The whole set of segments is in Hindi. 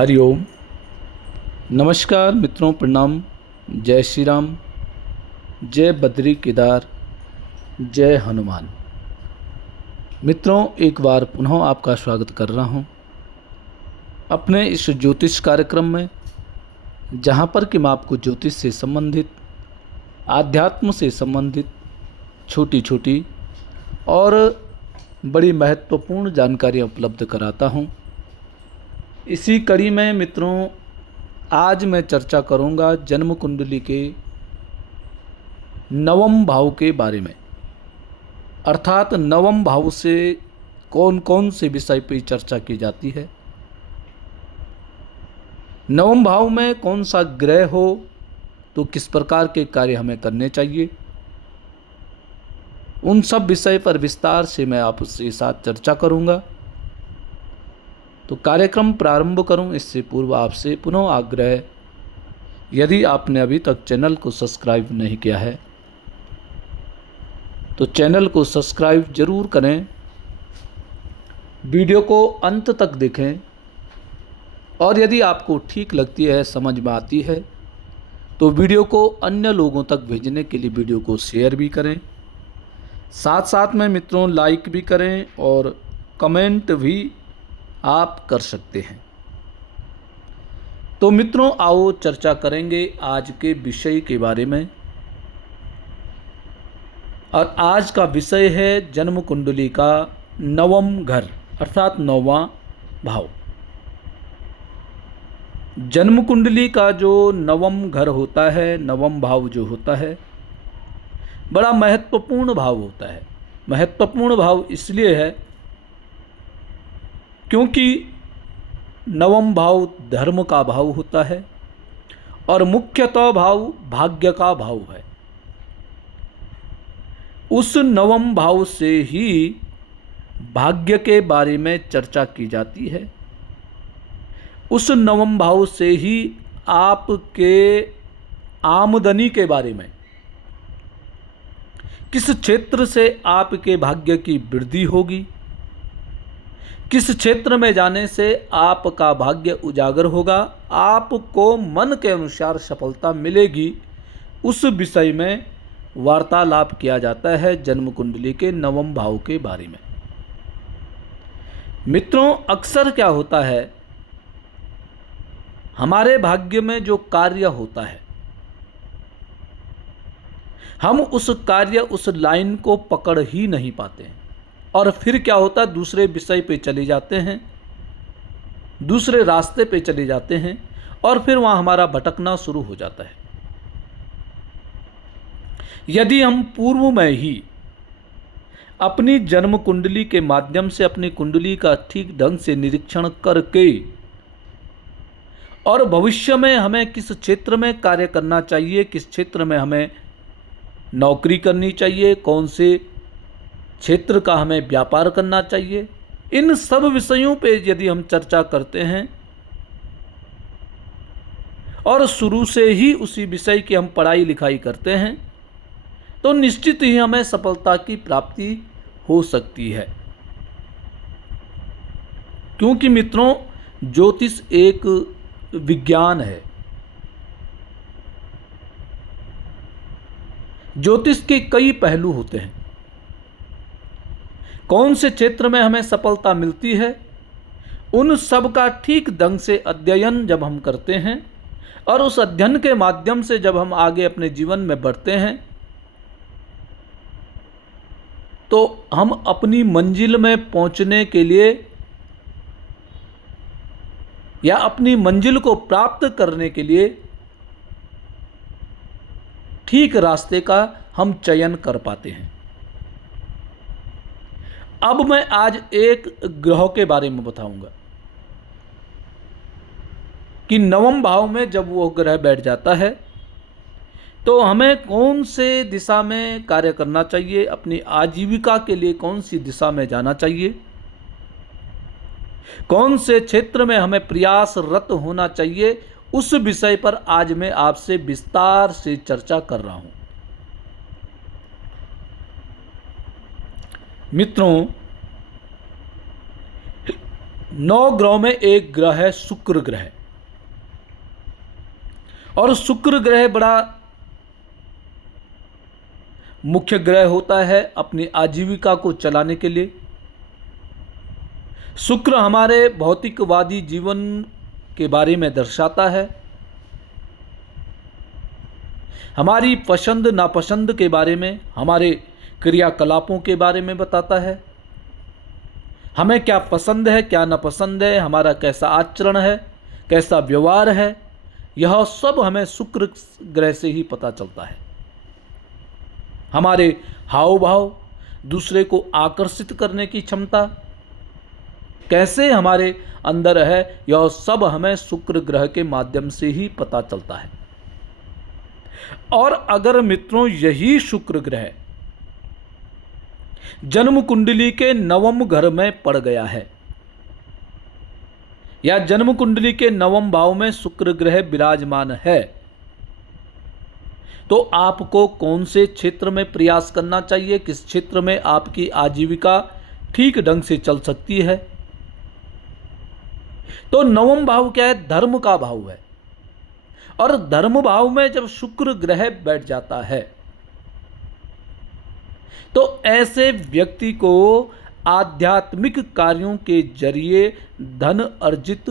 हरिओम। नमस्कार मित्रों, प्रणाम। जय श्री राम, जय बद्री केदार, जय हनुमान। मित्रों, एक बार पुनः आपका स्वागत कर रहा हूं अपने इस ज्योतिष कार्यक्रम में, जहां पर कि मैं आपको ज्योतिष से संबंधित, आध्यात्म से संबंधित छोटी छोटी और बड़ी महत्वपूर्ण जानकारियां उपलब्ध कराता हूं। इसी कड़ी में मित्रों, आज मैं चर्चा करूंगा जन्म कुंडली के नवम भाव के बारे में। अर्थात नवम भाव से कौन कौन से विषय पर चर्चा की जाती है, नवम भाव में कौन सा ग्रह हो तो किस प्रकार के कार्य हमें करने चाहिए, उन सब विषय पर विस्तार से मैं आपके साथ चर्चा करूंगा। तो कार्यक्रम प्रारंभ करूं इससे पूर्व आपसे पुनः आग्रह, यदि आपने अभी तक चैनल को सब्सक्राइब नहीं किया है तो चैनल को सब्सक्राइब जरूर करें, वीडियो को अंत तक देखें और यदि आपको ठीक लगती है, समझ में आती है तो वीडियो को अन्य लोगों तक भेजने के लिए वीडियो को शेयर भी करें। साथ साथ में मित्रों लाइक भी करें और कमेंट भी आप कर सकते हैं। तो मित्रों, आओ चर्चा करेंगे आज के विषय के बारे में। और आज का विषय है जन्म कुंडली का नवम घर अर्थात नौवां भाव। जन्म कुंडली का जो नवम घर होता है, नवम भाव जो होता है, बड़ा महत्वपूर्ण भाव होता है। महत्वपूर्ण भाव इसलिए है क्योंकि नवम भाव धर्म का भाव होता है और मुख्यतः भाव भाग्य का भाव है। उस नवम भाव से ही भाग्य के बारे में चर्चा की जाती है। उस नवम भाव से ही आपके आमदनी के बारे में, किस क्षेत्र से आपके भाग्य की वृद्धि होगी, किस क्षेत्र में जाने से आपका भाग्य उजागर होगा, आपको मन के अनुसार सफलता मिलेगी, उस विषय में वार्तालाप किया जाता है जन्म कुंडली के नवम भाव के बारे में। मित्रों, अक्सर क्या होता है, हमारे भाग्य में जो कार्य होता है, हम उस कार्य, उस लाइन को पकड़ ही नहीं पाते हैं और फिर क्या होता है, दूसरे विषय पे चले जाते हैं, दूसरे रास्ते पे चले जाते हैं और फिर वहाँ हमारा भटकना शुरू हो जाता है। यदि हम पूर्व में ही अपनी जन्म कुंडली के माध्यम से अपनी कुंडली का ठीक ढंग से निरीक्षण करके और भविष्य में हमें किस क्षेत्र में कार्य करना चाहिए, किस क्षेत्र में हमें नौकरी करनी चाहिए, कौन से क्षेत्र का हमें व्यापार करना चाहिए, इन सब विषयों पे यदि हम चर्चा करते हैं और शुरू से ही उसी विषय की हम पढ़ाई लिखाई करते हैं तो निश्चित ही हमें सफलता की प्राप्ति हो सकती है। क्योंकि मित्रों, ज्योतिष एक विज्ञान है। ज्योतिष के कई पहलू होते हैं। कौन से क्षेत्र में हमें सफलता मिलती है, उन सब का ठीक ढंग से अध्ययन जब हम करते हैं और उस अध्ययन के माध्यम से जब हम आगे अपने जीवन में बढ़ते हैं तो हम अपनी मंजिल में पहुंचने के लिए या अपनी मंजिल को प्राप्त करने के लिए ठीक रास्ते का हम चयन कर पाते हैं। अब मैं आज एक ग्रह के बारे में बताऊंगा कि नवम भाव में जब वो ग्रह बैठ जाता है तो हमें कौन से दिशा में कार्य करना चाहिए, अपनी आजीविका के लिए कौन सी दिशा में जाना चाहिए, कौन से क्षेत्र में हमें प्रयासरत होना चाहिए, उस विषय पर आज मैं आपसे विस्तार से चर्चा कर रहा हूं। मित्रों, 9 ग्रहों में एक ग्रह है शुक्र ग्रह। और शुक्र ग्रह बड़ा मुख्य ग्रह होता है अपनी आजीविका को चलाने के लिए। शुक्र हमारे भौतिकवादी जीवन के बारे में दर्शाता है, हमारी पसंद नापसंद के बारे में, हमारे क्रियाकलापों के बारे में बताता है, हमें क्या पसंद है क्या नापसंद है, हमारा कैसा आचरण है, कैसा व्यवहार है, यह सब हमें शुक्र ग्रह से ही पता चलता है। हमारे हाव भाव, दूसरे को आकर्षित करने की क्षमता कैसे हमारे अंदर है, यह सब हमें शुक्र ग्रह के माध्यम से ही पता चलता है। और अगर मित्रों यही शुक्र ग्रह जन्म कुंडली के 9वें घर में पड़ गया है, या जन्म कुंडली के 9वें भाव में शुक्र ग्रह विराजमान है, तो आपको कौन से क्षेत्र में प्रयास करना चाहिए, किस क्षेत्र में आपकी आजीविका ठीक ढंग से चल सकती है। तो 9वां भाव क्या है? धर्म का भाव है। और धर्म भाव में जब शुक्र ग्रह बैठ जाता है तो ऐसे व्यक्ति को आध्यात्मिक कार्यों के जरिए धन अर्जित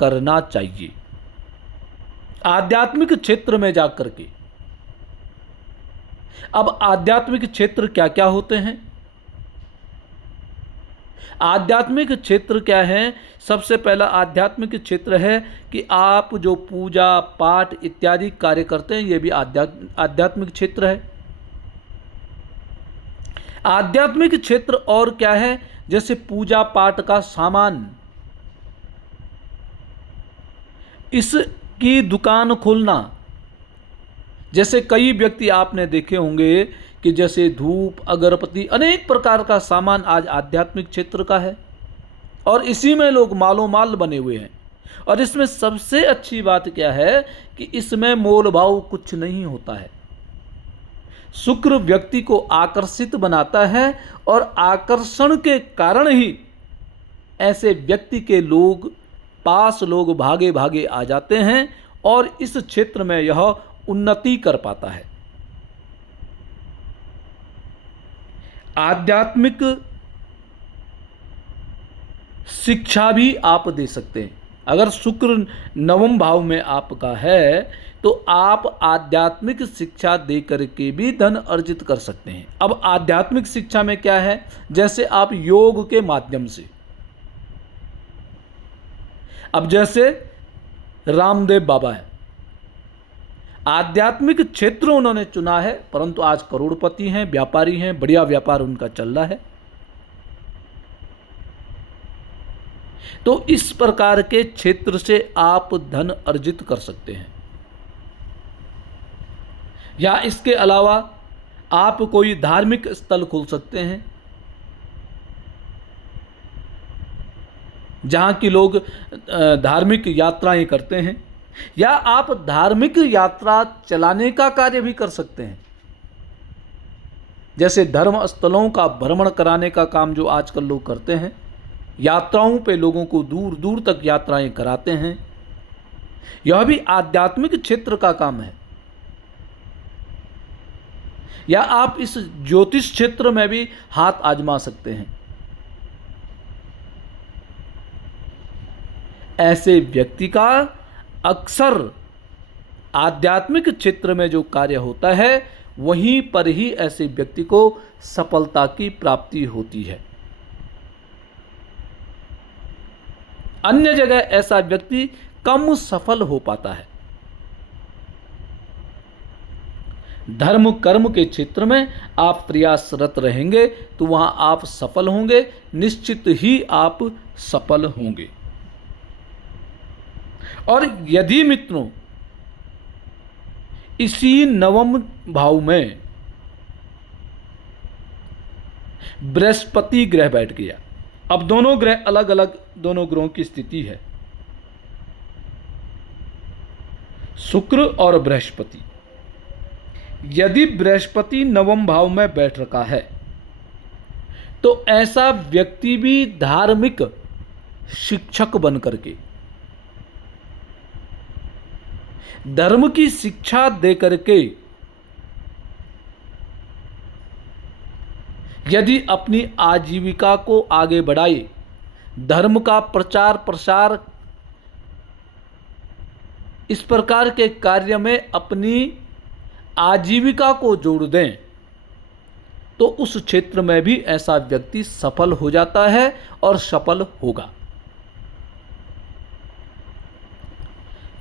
करना चाहिए। आध्यात्मिक क्षेत्र में जाकर के। अब आध्यात्मिक क्षेत्र क्या क्या होते हैं? आध्यात्मिक क्षेत्र क्या है? सबसे पहला आध्यात्मिक क्षेत्र है कि आप जो पूजा पाठ इत्यादि कार्य करते हैं, यह भी आध्यात्मिक क्षेत्र है। आध्यात्मिक क्षेत्र और क्या है? जैसे पूजा पाठ का सामान, इसकी दुकान खोलना। जैसे कई व्यक्ति आपने देखे होंगे कि जैसे धूप अगरबत्ती अनेक प्रकार का सामान आज आध्यात्मिक क्षेत्र का है और इसी में लोग मालो माल बने हुए हैं। और इसमें सबसे अच्छी बात क्या है कि इसमें मोल भाव कुछ नहीं होता है। शुक्र व्यक्ति को आकर्षित बनाता है और आकर्षण के कारण ही ऐसे व्यक्ति के पास लोग भागे भागे आ जाते हैं और इस क्षेत्र में यह उन्नति कर पाता है। आध्यात्मिक शिक्षा भी आप दे सकते हैं। अगर शुक्र 9वें भाव में आपका है तो आप आध्यात्मिक शिक्षा दे करके भी धन अर्जित कर सकते हैं। अब आध्यात्मिक शिक्षा में क्या है? जैसे आप योग के माध्यम से, अब जैसे रामदेव बाबा है, आध्यात्मिक क्षेत्र उन्होंने चुना है, परंतु आज करोड़पति हैं, व्यापारी हैं, बढ़िया व्यापार उनका चल रहा है। तो इस प्रकार के क्षेत्र से आप धन अर्जित कर सकते हैं। या इसके अलावा आप कोई धार्मिक स्थल खोल सकते हैं जहां की लोग धार्मिक यात्राएं करते हैं, या आप धार्मिक यात्रा चलाने का कार्य भी कर सकते हैं। जैसे धर्म स्थलों का भ्रमण कराने का काम जो आजकल लोग करते हैं, यात्राओं पे लोगों को दूर दूर तक यात्राएं कराते हैं, यह भी आध्यात्मिक क्षेत्र का काम है। या आप इस ज्योतिष क्षेत्र में भी हाथ आजमा सकते हैं। ऐसे व्यक्ति का अक्सर आध्यात्मिक क्षेत्र में जो कार्य होता है वहीं पर ही ऐसे व्यक्ति को सफलता की प्राप्ति होती है। अन्य जगह ऐसा व्यक्ति कम सफल हो पाता है। धर्म कर्म के क्षेत्र में आप प्रयासरत रहेंगे तो वहां आप सफल होंगे, निश्चित ही आप सफल होंगे। और यदि मित्रों इसी 9वें भाव में बृहस्पति ग्रह बैठ गया, अब दोनों ग्रह अलग अलग, दोनों ग्रहों की स्थिति है, शुक्र और बृहस्पति। यदि बृहस्पति 9वें भाव में बैठ रखा है तो ऐसा व्यक्ति भी धार्मिक शिक्षक बन करके, धर्म की शिक्षा दे करके यदि अपनी आजीविका को आगे बढ़ाए, धर्म का प्रचार प्रसार, इस प्रकार के कार्य में अपनी आजीविका को जोड़ दें, तो उस क्षेत्र में भी ऐसा व्यक्ति सफल हो जाता है और सफल होगा।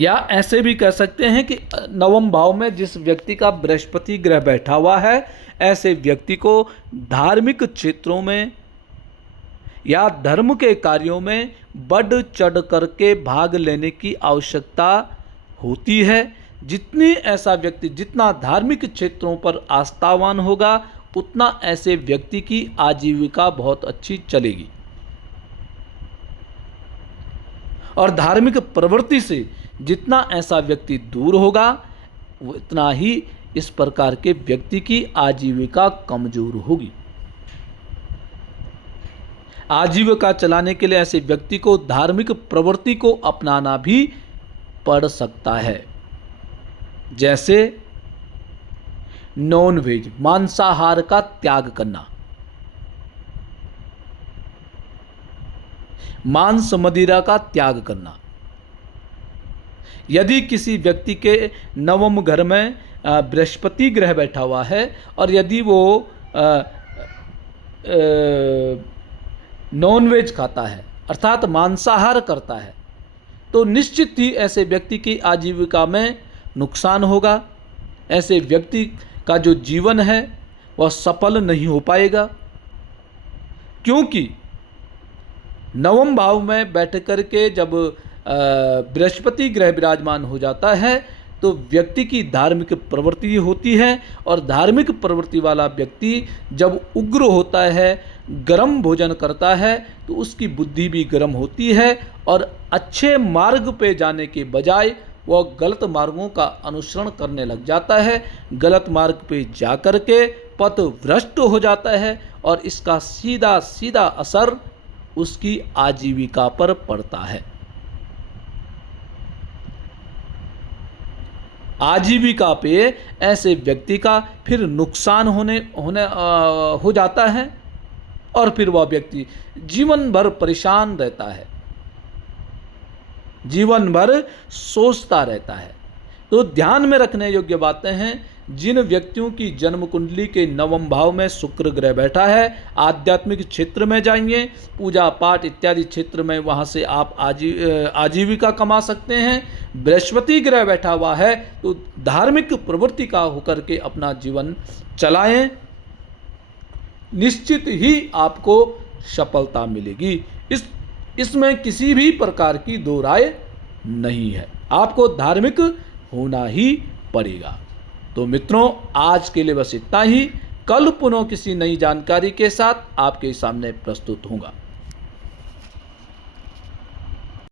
या ऐसे भी कह सकते हैं कि नवम भाव में जिस व्यक्ति का बृहस्पति ग्रह बैठा हुआ है, ऐसे व्यक्ति को धार्मिक क्षेत्रों में या धर्म के कार्यों में बढ़ चढ़ करके भाग लेने की आवश्यकता होती है। जितनी ऐसा व्यक्ति जितना धार्मिक क्षेत्रों पर आस्थावान होगा, उतना ऐसे व्यक्ति की आजीविका बहुत अच्छी चलेगी। और धार्मिक प्रवृत्ति से जितना ऐसा व्यक्ति दूर होगा, उतना ही इस प्रकार के व्यक्ति की आजीविका कमजोर होगी। आजीविका चलाने के लिए ऐसे व्यक्ति को धार्मिक प्रवृत्ति को अपनाना भी पड़ सकता है। जैसे नॉन वेज, मांसाहार का त्याग करना, मांस मदिरा का त्याग करना। यदि किसी व्यक्ति के नवम घर में बृहस्पति ग्रह बैठा हुआ है और यदि वो नॉन वेज खाता है, अर्थात मांसाहार करता है, तो निश्चित ही ऐसे व्यक्ति की आजीविका में नुकसान होगा। ऐसे व्यक्ति का जो जीवन है वह सफल नहीं हो पाएगा, क्योंकि नवम भाव में बैठ कर के जब बृहस्पति ग्रह विराजमान हो जाता है तो व्यक्ति की धार्मिक प्रवृत्ति होती है। और धार्मिक प्रवृत्ति वाला व्यक्ति जब उग्र होता है, गर्म भोजन करता है, तो उसकी बुद्धि भी गर्म होती है और अच्छे मार्ग पे जाने के बजाय वह गलत मार्गों का अनुसरण करने लग जाता है। गलत मार्ग पे जा कर के पथ भ्रष्ट हो जाता है और इसका सीधा सीधा असर उसकी आजीविका पर पड़ता है। आजीविका पे ऐसे व्यक्ति का फिर नुकसान हो जाता है और फिर वह व्यक्ति जीवन भर परेशान रहता है, जीवन भर सोचता रहता है। तो ध्यान में रखने योग्य बातें हैं। जिन व्यक्तियों की जन्म कुंडली के नवम भाव में शुक्र ग्रह बैठा है, आध्यात्मिक क्षेत्र में जाइए, पूजा पाठ इत्यादि क्षेत्र में, वहाँ से आप आजीविका कमा सकते हैं। बृहस्पति ग्रह बैठा हुआ है तो धार्मिक प्रवृत्ति का होकर के अपना जीवन चलाएं, निश्चित ही आपको सफलता मिलेगी। इसमें किसी भी प्रकार की दो राय नहीं है, आपको धार्मिक होना ही पड़ेगा। तो मित्रों, आज के लिए बस इतना ही। कल पुनः किसी नई जानकारी के साथ आपके सामने प्रस्तुत होऊंगा।